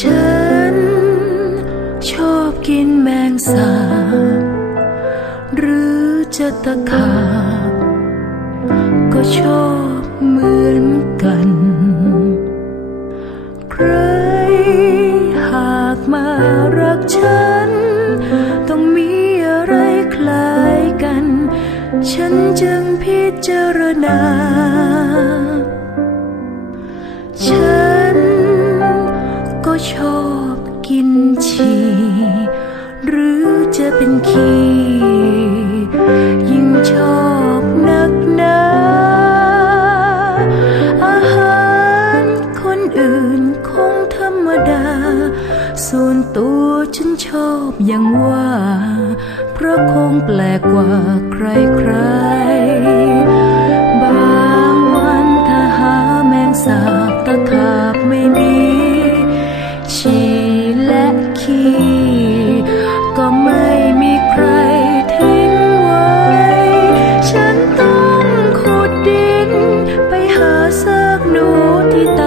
ฉันชอบกินแมงสาบหรือจะตะขาบก็ชอบเหมือนกัน ใครหากมารักฉัน ต้องมีอะไรคล้ายกัน ฉันจึงพิจารณา ชอบกินฉี่หรือจะเป็นขี้ยิ่งชอบนักหนาอาหารคนอื่นคงธรรมดา ส่วนตัวฉันชอบอย่างว่า เพราะคงแปลกกว่าใครใครๆบางวันถ้าหาแมงสา นู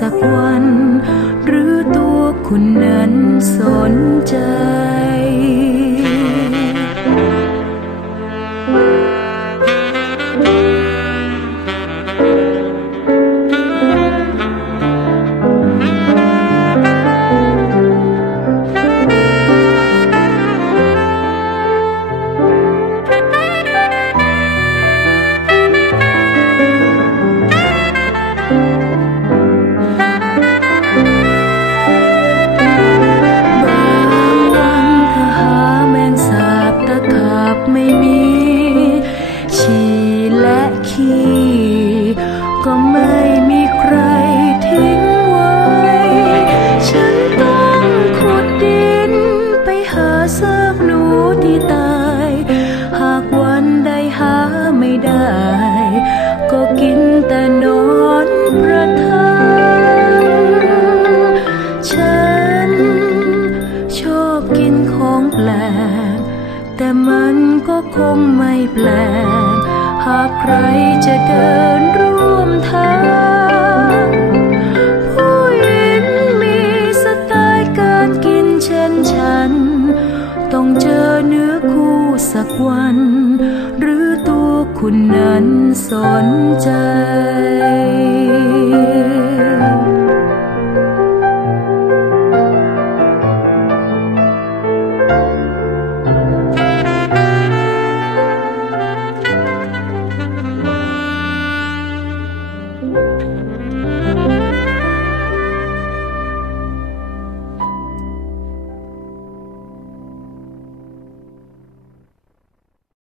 สักวัน หรือตัวคุณนั้นสนใจ ก็ไม่มีใครทิ้งไว้ ฉันต้องขุดดินไปหาซากหนูที่ตาย หากวันใดหาไม่ได้ ก็กินแต่นอนประทังฉันชอบกินของแปลก แต่มันก็คงไม่แปลก หากใครจะเดินร่วมทางผู้หญิงมีสไตล์การกินเช่นฉัน ต้องเจอเนื้อคู่สักวัน หรือตัวคุณนั้นสนใจ